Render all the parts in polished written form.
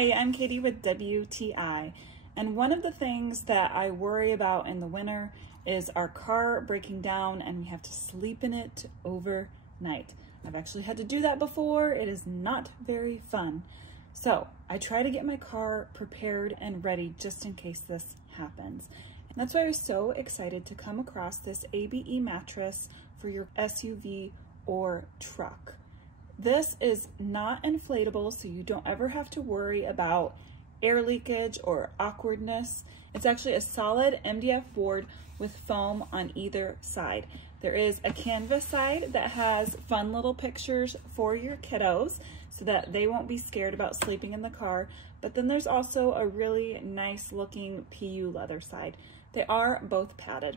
Hi, I'm Katie with WTI, and one of the things that I worry about in the winter is our car breaking down and we have to sleep in it overnight. I've actually had to do that before. It is not very fun. So I try to get my car prepared and ready just in case this happens. And that's why I was so excited to come across this ABE mattress for your SUV or truck. This is not inflatable, so you don't ever have to worry about air leakage or awkwardness. It's actually a solid MDF board with foam on either side. There is a canvas side that has fun little pictures for your kiddos so that they won't be scared about sleeping in the car. But then there's also a really nice looking PU leather side. They are both padded.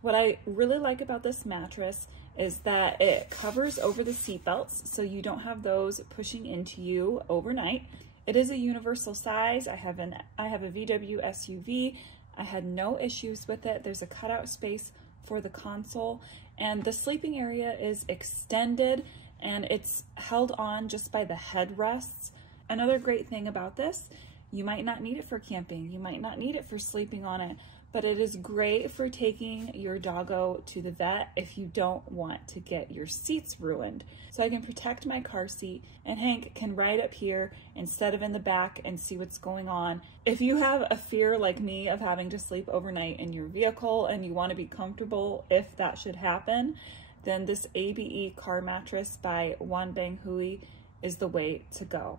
What I really like about this mattress is that it covers over the seat belts so you don't have those pushing into you overnight. It is a universal size. I have a VW SUV. I had no issues with it. There's a cutout space for the console, and the sleeping area is extended and it's held on just by the headrests. Another great thing about this, you might not need it for camping, you might not need it for sleeping on it, but it is great for taking your doggo to the vet if you don't want to get your seats ruined. So I can protect my car seat and Hank can ride up here instead of in the back and see what's going on. If you have a fear like me of having to sleep overnight in your vehicle and you want to be comfortable if that should happen, then this ABE car mattress by Wan Bang Hui is the way to go.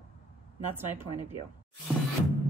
And that's my point of view.